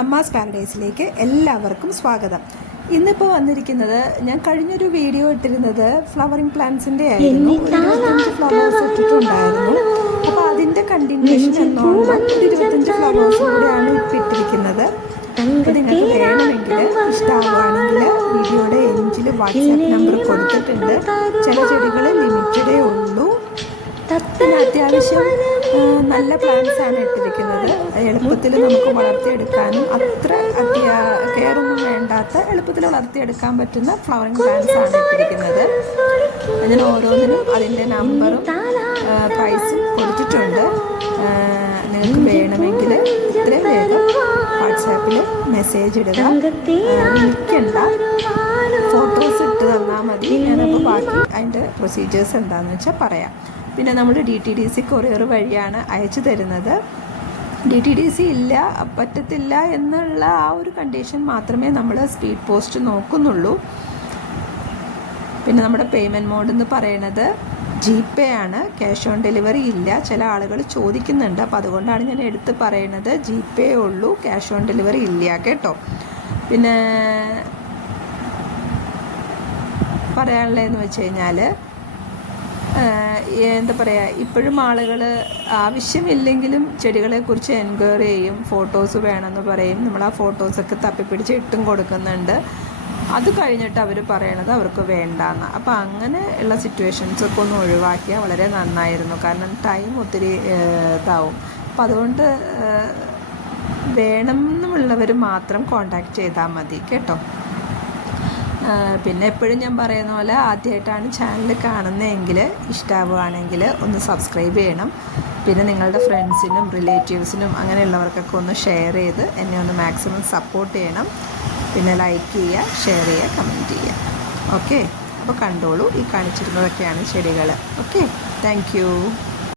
അമ്മാസ് പാരഡൈസിലേക്ക് എല്ലാവർക്കും സ്വാഗതം. ഇന്നിപ്പോൾ വന്നിരിക്കുന്നത്, ഞാൻ കഴിഞ്ഞൊരു വീഡിയോ ഇട്ടിരുന്നത് ഫ്ലവറിങ് പ്ലാന്റ്സിൻ്റെ ആയിരുന്നു. 25 ഫ്ലവേഴ്സ് ഇട്ടിട്ടുണ്ടായിരുന്നു. അപ്പോൾ അതിൻ്റെ കണ്ടിന്യൂഷൻ എന്നോണം 25 ഫ്ലവേഴ്സും കൂടെയാണ് ഇപ്പോൾ ഇട്ടിരിക്കുന്നത്. അപ്പോൾ നിങ്ങൾക്ക് വേണമെങ്കിൽ ഇഷ്ടമാവുകയാണെങ്കിൽ വീഡിയോയുടെ എൻഡിൽ വാട്സാപ്പ് നമ്പർ കൊടുത്തിട്ടുണ്ട്. ചില ചെടികൾ ലിമിറ്റഡേ ഉള്ളൂ. പിന്നെ അത്യാവശ്യം നല്ല പ്ലാന്റ്സ് ആണ് ഇട്ടിരിക്കുന്നത്. എളുപ്പത്തിൽ നമുക്ക് വളർത്തിയെടുക്കാനും അത്ര കെയറൊന്നും വേണ്ടാത്ത എളുപ്പത്തിൽ വളർത്തിയെടുക്കാൻ പറ്റുന്ന ഫ്ലവറിങ് പ്ലാന്റ്സ് ആണ് ഇട്ടിരിക്കുന്നത്. ഞാൻ ഓരോന്നിനും അതിൻ്റെ നമ്പറും പ്രൈസും കൊടുത്തിട്ടുണ്ട്. നിങ്ങൾക്ക് വേണമെങ്കിൽ ഇത്രയും വേഗം വാട്സാപ്പിൽ മെസ്സേജ് ഇടുക. വിളിക്കണ്ട, ഫോട്ടോസ് ഇട്ട് തന്നാൽ മതി. ഞാനപ്പോൾ ബാക്കി അതിൻ്റെ പ്രൊസീജിയേഴ്സ് എന്താണെന്ന് വെച്ചാൽ പറയാം. പിന്നെ നമ്മൾ DTDC കൊറിയർ വഴിയാണ് അയച്ചു തരുന്നത്. DTDC ഇല്ല, പറ്റത്തില്ല എന്നുള്ള ആ ഒരു കണ്ടീഷൻ മാത്രമേ നമ്മൾ സ്പീഡ് പോസ്റ്റ് നോക്കുന്നുള്ളൂ. പിന്നെ നമ്മുടെ പേയ്മെൻറ്റ് മോഡ് എന്ന് പറയുന്നത് GPay ആണ്, ക്യാഷ് ഓൺ ഡെലിവറി ഇല്ല. ചില ആളുകൾ ചോദിക്കുന്നുണ്ട്, അപ്പോൾ അതുകൊണ്ടാണ് ഞാൻ എടുത്ത് പറയുന്നത്. GPay ഉള്ളൂ, ക്യാഷ് ഓൺ ഡെലിവറി ഇല്ല കേട്ടോ. പിന്നെ പറയാനുള്ളതെന്ന് വെച്ച് കഴിഞ്ഞാൽ, എന്താ പറയുക, ഇപ്പോഴും ആളുകൾ ആവശ്യമില്ലെങ്കിലും ചെടികളെക്കുറിച്ച് എൻക്വയറി ചെയ്യും. ഫോട്ടോസ് വേണമെന്ന് പറയും. നമ്മൾ ആ ഫോട്ടോസൊക്കെ തപ്പിപ്പിടിച്ച് ഇട്ടും കൊടുക്കുന്നുണ്ട്. അത് കഴിഞ്ഞിട്ട് അവർ പറയണത് അവർക്ക് വേണ്ടാന്ന്. അപ്പോൾ അങ്ങനെ ഉള്ള സിറ്റുവേഷൻസൊക്കെ ഒന്ന് ഒഴിവാക്കിയാൽ വളരെ നന്നായിരുന്നു. കാരണം ടൈം ഒത്തിരി ഇതാവും. അപ്പം അതുകൊണ്ട് വേണമെന്നുള്ളവർ മാത്രം കോണ്ടാക്ട് ചെയ്താൽ മതി കേട്ടോ. പിന്നെ എപ്പോഴും ഞാൻ പറയുന്ന പോലെ, ആദ്യമായിട്ടാണ് ചാനൽ കാണുന്നതെങ്കിൽ ഇഷ്ടമാവുകയാണെങ്കിൽ ഒന്ന് സബ്സ്ക്രൈബ് ചെയ്യണം. പിന്നെ നിങ്ങളുടെ ഫ്രണ്ട്സിനും റിലേറ്റീവ്സിനും അങ്ങനെയുള്ളവർക്കൊക്കെ ഒന്ന് ഷെയർ ചെയ്ത് എന്നെ ഒന്ന് മാക്സിമം സപ്പോർട്ട് ചെയ്യണം. പിന്നെ ലൈക്ക് ചെയ്യുക, ഷെയർ ചെയ്യുക, കമൻറ്റ് ചെയ്യുക. ഓക്കെ, അപ്പോൾ കണ്ടോളൂ, ഈ കാണിച്ചിരുന്നതൊക്കെയാണ് ചെടികൾ. Okay, thank you.